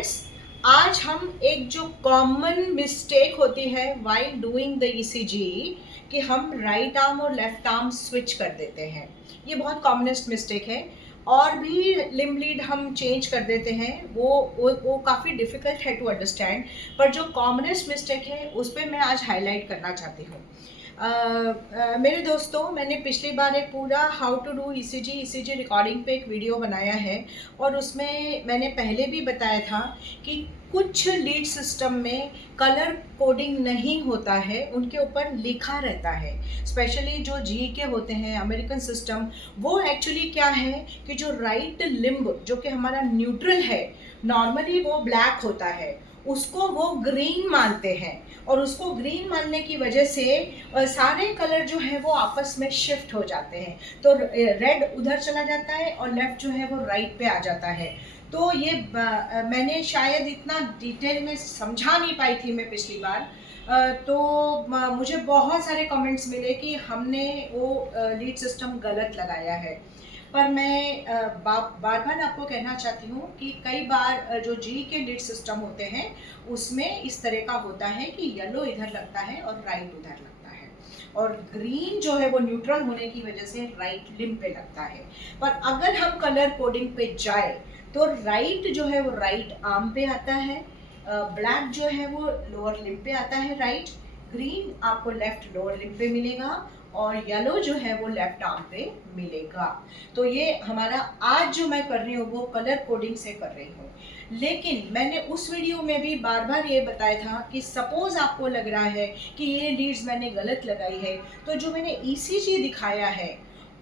Friends, आज हम एक जो कॉमन मिस्टेक होती है वाइल डूइंग द ईसीजी कि हम राइट आर्म और लेफ्ट आर्म स्विच कर देते हैं। ये बहुत कॉमनेस्ट मिस्टेक है। और भी लिम्ब लीड हम चेंज कर देते हैं, वो काफ़ी डिफ़िकल्ट है टू अंडरस्टैंड। पर जो कॉमनेस्ट मिस्टेक है उस पर मैं आज हाईलाइट करना चाहती हूँ। मेरे दोस्तों, मैंने पिछली बार एक पूरा how to do ECG recording पे एक वीडियो बनाया है और उसमें मैंने पहले भी बताया था कि कुछ लीड सिस्टम में कलर कोडिंग नहीं होता है, उनके ऊपर लिखा रहता है। स्पेशली जो जी के होते हैं अमेरिकन सिस्टम, वो एक्चुअली क्या है कि जो राइट लिम्ब जो कि हमारा न्यूट्रल है, नॉर्मली वो ब्लैक होता है, उसको वो ग्रीन मानते हैं। और उसको ग्रीन मानने की वजह से सारे कलर जो है वो आपस में शिफ्ट हो जाते हैं। तो रेड उधर चला जाता है और लेफ्ट जो है वो राइट पे आ जाता है। तो ये मैंने शायद इतना डिटेल में समझा नहीं पाई थी मैं पिछली बार। तो मुझे बहुत सारे कमेंट्स मिले कि हमने वो लीड सिस्टम गलत लगाया है। पर मैं बार बार आपको कहना चाहती हूँ कि कई बार जो जी के लीड सिस्टम होते हैं उसमें इस तरह का होता है कि येलो इधर लगता है और राइट उधर लगता है, और ग्रीन जो है वो न्यूट्रल होने की वजह से राइट लिम्ब पे लगता है। पर अगर हम कलर कोडिंग पे जाए तो राइट जो है वो राइट आर्म पे आता है, ब्लैक जो है वो लोअर लिम्ब पे आता है राइट, ग्रीन आपको लेफ्ट लोअर लिम्ब पे मिलेगा और येलो जो है वो लेफ्ट आर्म पे मिलेगा। तो ये हमारा आज जो मैं कर रही हूँ वो कलर कोडिंग से कर रही हूँ। लेकिन मैंने उस वीडियो में भी बार बार ये बताया था कि सपोज आपको लग रहा है कि ये लीड्स मैंने गलत लगाई है, तो जो मैंने ईसीजी दिखाया है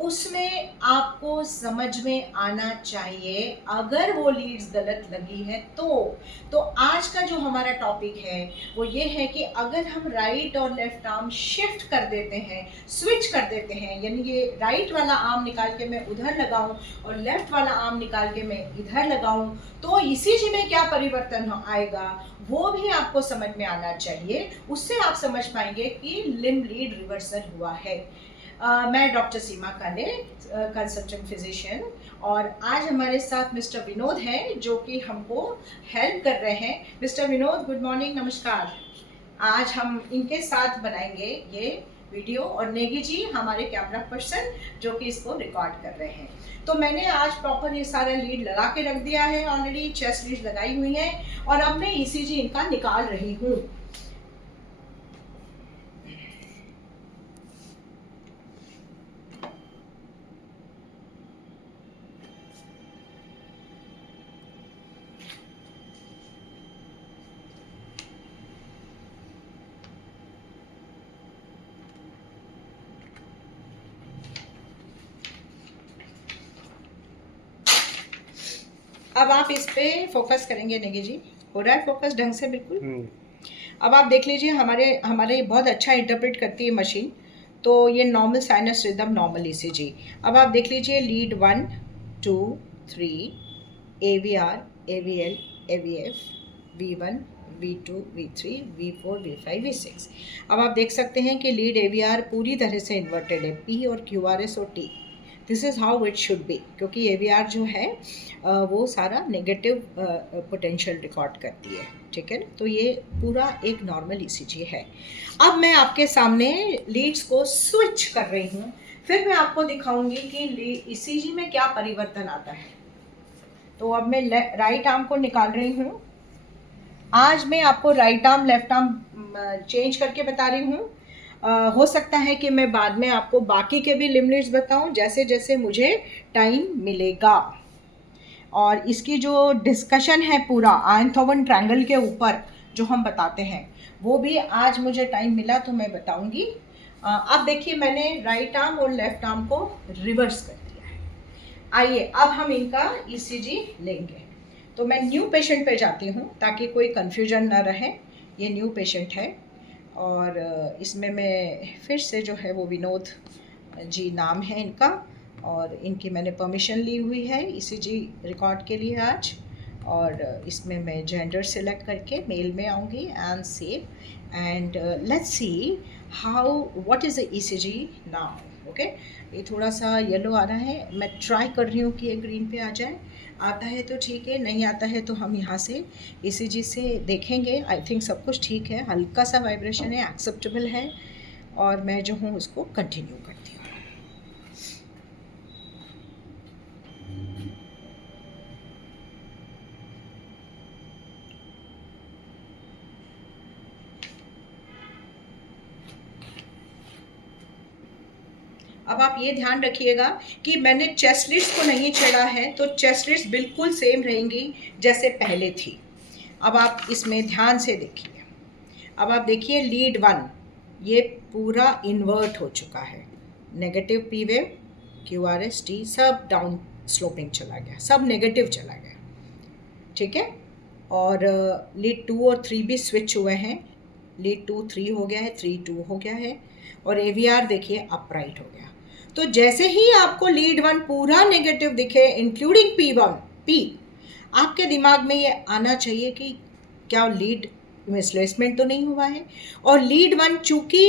उसमें आपको समझ में आना चाहिए अगर वो लीड्स गलत लगी है तो आज का जो हमारा टॉपिक है वो ये है कि अगर हम राइट और लेफ्ट आर्म शिफ्ट कर देते हैं, स्विच कर देते हैं, यानी ये राइट वाला आर्म निकाल के मैं उधर लगाऊं और लेफ्ट वाला आर्म निकाल के मैं इधर लगाऊं, तो ईसीजी में क्या परिवर्तन आएगा वो भी आपको समझ में आना चाहिए। उससे आप समझ पाएंगे कि लिम्ब लीड रिवर्सल हुआ है। मैं डॉक्टर सीमा काले, कंसल्टेंट फिजिशियन, और आज हमारे साथ मिस्टर विनोद हैं जो कि हमको हेल्प कर रहे हैं। मिस्टर विनोद, गुड मॉर्निंग, नमस्कार। आज हम इनके साथ बनाएंगे ये वीडियो और नेगी जी हमारे कैमरा पर्सन जो कि इसको रिकॉर्ड कर रहे हैं। तो मैंने आज प्रॉपर ये सारा लीड लगा के रख दिया है, ऑलरेडी चेस्ट लीड लगाई हुई है और अब मैं ईसीजी इनका निकाल रही हूँ। अब आप इस पे फोकस करेंगे नेगी जी, हो रहा है फोकस ढंग से बिल्कुल। अब आप देख लीजिए, हमारे बहुत अच्छा इंटरप्रेट करती है मशीन। तो ये normal sinus rhythm, normal ECG. अब आप देख लीजिए lead 1 2 3 AVR AVL AVF V1 V2 V3 V4 V5 V6। अब आप देख सकते हैं कि लीड AVR पूरी तरह से इन्वर्टेड है, P और QRS और T। This is how it should be, क्योंकि AVR जो है वो सारा नेगेटिव पोटेंशियल रिकॉर्ड करती है, ठीक है। तो ये पूरा एक नॉर्मल ईसीजी है। अब मैं आपके सामने लीड्स को स्विच कर रही हूँ, फिर मैं आपको दिखाऊंगी कि ईसीजी में क्या परिवर्तन आता है। तो अब मैं राइट आर्म को निकाल रही हूँ। आज मैं आपको right arm left arm change करके बता रही हूँ। हो सकता है कि मैं बाद में आपको बाकी के भी लिम्ब लीड्स बताऊँ जैसे जैसे मुझे टाइम मिलेगा। और इसकी जो डिस्कशन है पूरा आयनथोवन ट्रायंगल के ऊपर जो हम बताते हैं वो भी आज मुझे टाइम मिला तो मैं बताऊंगी। अब देखिए, मैंने राइट आर्म और लेफ्ट आर्म को रिवर्स कर दिया है। आइए अब हम इनका ईसीजी लेंगे। तो मैं न्यू पेशेंट पे जाती हूँ ताकि कोई कन्फ्यूजन ना रहे। ये न्यू पेशेंट है और इसमें मैं फिर से जो है वो विनोद जी नाम है इनका, और इनकी मैंने परमिशन ली हुई है ईसीजी रिकॉर्ड के लिए आज। और इसमें मैं जेंडर सेलेक्ट करके मेल में आऊँगी and save and let's see how what is the ECG now. Okay, ये थोड़ा सा येलो आ रहा है, मैं ट्राई कर रही हूँ कि ये ग्रीन पे आ जाए। आता है तो ठीक है, नहीं आता है तो हम यहाँ से ECG से देखेंगे। आई थिंक सब कुछ ठीक है, हल्का सा वाइब्रेशन है, एक्सेप्टेबल है, और मैं जो हूँ उसको कंटिन्यू करती हूँ। अब आप ये ध्यान रखिएगा कि मैंने चेस्ट लिड्स को नहीं छेड़ा है, तो चेस्ट लिड्स बिल्कुल सेम रहेंगी जैसे पहले थी। अब आप इसमें ध्यान से देखिए। अब आप देखिए लीड 1 ये पूरा इन्वर्ट हो चुका है, नेगेटिव पी वेव, QRST सब डाउन स्लोपिंग चला गया, सब नेगेटिव चला गया, ठीक है। और लीड 2 और 3 भी स्विच हुए हैं, लीड 2 3 हो गया है, 3 2 हो गया है, और AVR देखिए अपराइट हो गया। तो जैसे ही आपको लीड 1 पूरा नेगेटिव दिखे इंक्लूडिंग P1 P, आपके दिमाग में ये आना चाहिए कि क्या लीड मिसप्लेसमेंट तो नहीं हुआ है। और लीड 1 चूंकि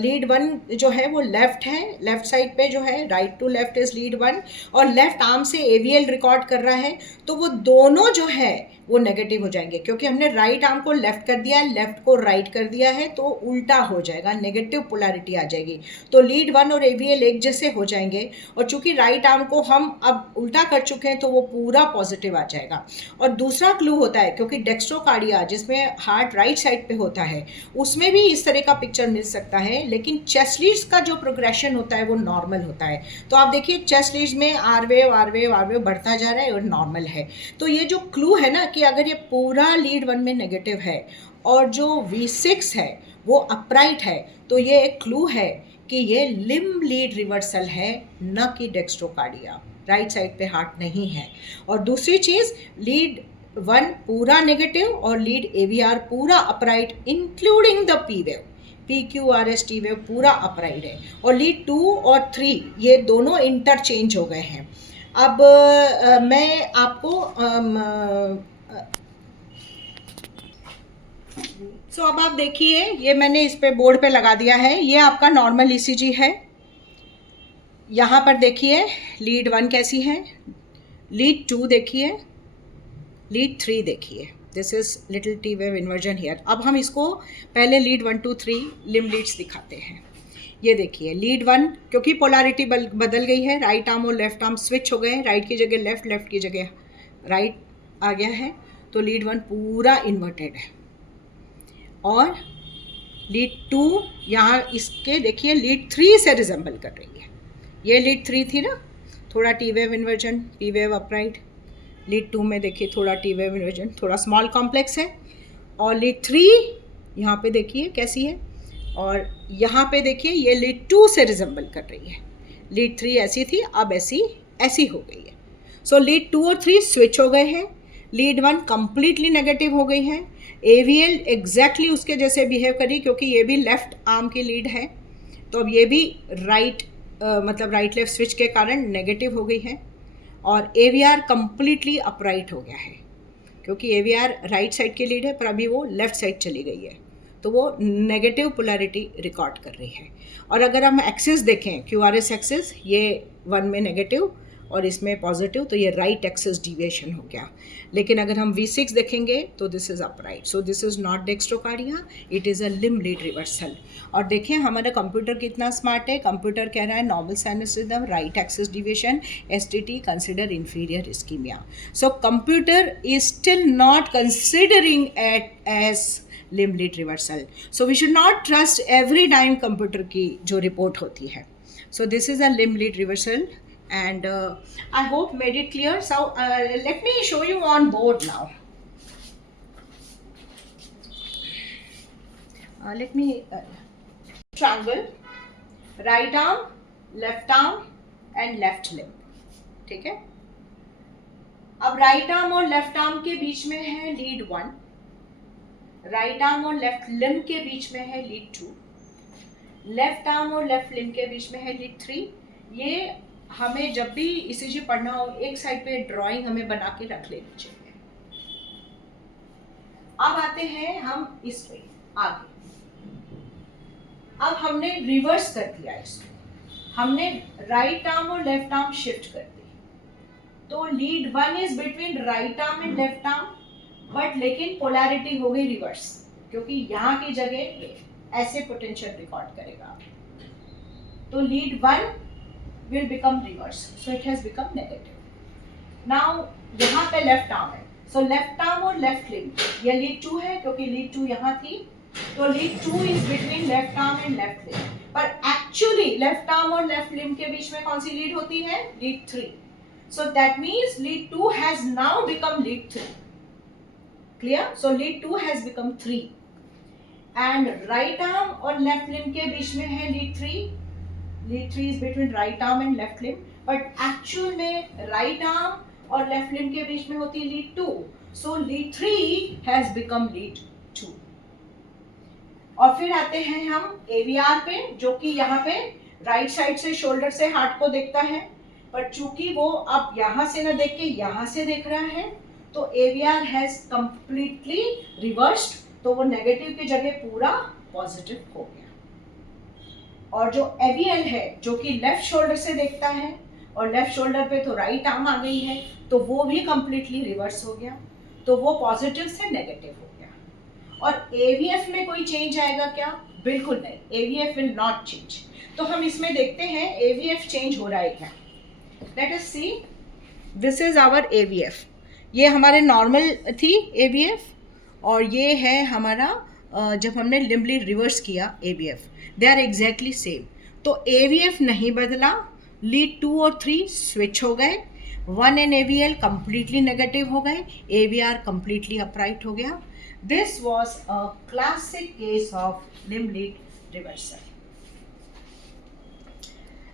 लीड 1 जो है वो लेफ्ट है, लेफ्ट साइड पे जो है, right to left is lead 1, और लेफ्ट आर्म से AVL रिकॉर्ड कर रहा है, तो वो दोनों जो है वो नेगेटिव हो जाएंगे, क्योंकि हमने राइट आर्म को लेफ्ट कर दिया है, लेफ्ट को राइट कर दिया है, तो उल्टा हो जाएगा, नेगेटिव पोलैरिटी आ जाएगी। तो लीड 1 और AVL एक जैसे हो जाएंगे, और चूंकि राइट आर्म को हम अब उल्टा कर चुके हैं तो वो पूरा पॉजिटिव आ जाएगा। और दूसरा क्लू होता है, क्योंकि डेक्स्ट्रोकार्डिया जिसमें हार्ट राइट साइड पे होता है, उसमें भी इस तरह का पिक्चर मिल सकता है, लेकिन चेस्ट लीड्स का जो प्रोग्रेशन होता है वो नॉर्मल होता है। तो आप देखिए चेस्ट लीड्स में आर वेव बढ़ता जा रहा है और नॉर्मल है। तो ये जो क्लू है ना कि अगर ये पूरा लीड 1 में नेगेटिव है और जो V6 है वो अपराइट है, तो ये एक क्लू है कि ये लिम्ब लीड रिवर्सल है, न कि डेक्स्ट्रोकार्डिया, राइट साइड पे हार्ट नहीं है। और दूसरी चीज़, लीड 1 पूरा नेगेटिव और लीड AVR पूरा upright including the P wave, PQRST wave पूरा अपराइट है, और लीड 2 और 3 ये दोनों इंटरचेंज हो गए हैं। अब मैं आपको अब आप देखिए, ये मैंने इस पे बोर्ड पे लगा दिया है, ये आपका नॉर्मल ECG है। यहाँ पर देखिए लीड 1 कैसी है, लीड 2 देखिए, लीड 3 देखिए, this is little T wave inversion here. अब हम इसको पहले लीड 1 2 3 लिम्ब लीड्स दिखाते हैं। ये देखिए लीड 1, क्योंकि पोलैरिटी बदल गई है, राइट आर्म और लेफ्ट आर्म स्विच हो गए हैं, राइट की जगह लेफ्ट, लेफ्ट की जगह राइट आ गया है, तो लीड 1 पूरा इन्वर्टेड है। और लीड 2 यहाँ इसके देखिए लीड 3 से रिजेंबल कर रही है, ये लीड 3 थी ना, थोड़ा T wave inversion, P wave upright. Lead 2 में देखिए थोड़ा T वेव इन्वर्जन, थोड़ा स्मॉल कॉम्प्लेक्स है। और लीड 3 यहाँ पे देखिए कैसी है, और यहाँ पे देखिए ये लीड 2 से रिजेंबल कर रही है। लीड 3 ऐसी थी, अब ऐसी हो गई है। सो लीड 2 और 3 स्विच हो गए हैं, लीड 1 कंप्लीटली नेगेटिव हो गई है, AVL एग्जैक्टली उसके जैसे बिहेव करी, क्योंकि ये भी लेफ्ट आर्म की लीड है, तो अब ये भी राइट मतलब राइट लेफ्ट स्विच के कारण नेगेटिव हो गई है। और AVR कंप्लीटली अपराइट हो गया है, क्योंकि AVR राइट साइड की लीड है, पर अभी वो लेफ्ट साइड चली गई है, तो वो नेगेटिव पोलैरिटी रिकॉर्ड कर रही है। और अगर हम एक्सिस देखें, QRS एक्सिस, ये 1 में नेगेटिव और इसमें पॉजिटिव, तो ये राइट एक्सिस डिविएशन हो गया। लेकिन अगर हम V6 देखेंगे तो this is upright, so this is not dextrocardia, it is a limb lead reversal. और देखिए हमारा कंप्यूटर कितना स्मार्ट है, कंप्यूटर कह रहा है normal sinus rhythm, right axis deviation, STT consider inferior ischemia. So computer is still not considering at age limb lead reversal. So we should not trust every time computer की जो report होती है. So this is a limb lead reversal, and I hope made it clear. So let me show you on board now. Let me triangle, right arm, left arm and left limb. ठीक है. अब right arm और left arm के बीच में है lead 1, right arm और left limb के बीच में है लीड 2, लेफ्ट आर्म और लेफ्ट लिम्ब के बीच में है लीड 3। ये हमें जब भी ECG पढ़ना हो, एक साइड पे ड्राइंग हमें बना के रख लेनी चाहिए। अब आते हैं हम इस पे आगे। अब हमने रिवर्स कर दिया इसको, हमने राइट आर्म और लेफ्ट आर्म शिफ्ट कर दी, तो lead 1 is between right arm and left arm, but लेकिन पोलैरिटी हो गई रिवर्स, क्योंकि यहाँ की जगह ऐसे पोटेंशियल रिकॉर्ड करेगा, तो lead 1 will become reverse, so it has become negative. Now यहाँ पे लेफ्ट आर्म है, so लेफ्ट आर्म और लेफ्ट लिम, ये लीड 2 है क्योंकि लीड 2 यहाँ थी, तो lead 2 is between left arm and left limb, पर एक्चुअली लेफ्ट आर्म और लेफ्ट लिम के बीच में कौन सी लीड होती है? Lead 3. So that means lead 2 has now become lead 3. Clear? So lead 2 has become 3. And right arm और left limb के बीच में है lead 3. Lead 3 is between right arm and left limb. But actual में right arm और left limb के बीच में होती है lead 2. So lead 3 has become lead 2. और फिर आते हैं हम AVR पे, जो कि यहाँ पे राइट साइड से शोल्डर से हार्ट को देखता है, पर चूंकि वो अब यहाँ से ना देख के यहाँ से देख रहा है, तो AVR हैज कंप्लीटली रिवर्स्ड, तो वो नेगेटिव की जगह पूरा पॉजिटिव हो गया। और जो AVL है, जो कि लेफ्ट शोल्डर से देखता है, और लेफ्ट शोल्डर पे तो राइट आर्म आ गई है, तो वो भी कंप्लीटली रिवर्स हो गया, तो वो पॉजिटिव से नेगेटिव हो गया। और AVF में कोई चेंज आएगा क्या? बिल्कुल नहीं, AVF विल नॉट चेंज। तो हम इसमें देखते हैं AVF चेंज हो रहा है क्या। Let us see, this is our AVF. ये हमारे नॉर्मल थी AVF, और ये है हमारा जब हमने लिम्बली रिवर्स किया AVF, they are exactly same. तो AVF नहीं बदला, लीड 2 और 3 स्विच हो गए, 1 एंड AVL कंप्लीटली नेगेटिव हो गए, AVR कंप्लीटली अपराइट हो गया। This was a classic case of limb lead reversal.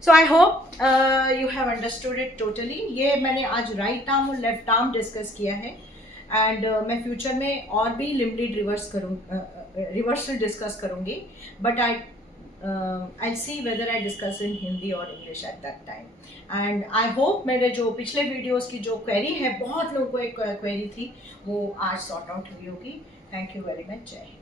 So I hope you have understood it totally. ये मैंने आज राइट आर्म और लेफ्ट आर्म डिस्कस किया है, एंड मैं फ्यूचर में और भी लिम्ब लीड रिवर्सल डिस्कस करूँगी, but I see whether I discuss in Hindi और English at that time. And I hope मेरे जो पिछले वीडियोस की जो क्वेरी है, बहुत लोगों को एक क्वेरी थी, वो आज सॉर्ट आउट हुई होगी। Thank you very much. जय हिंद।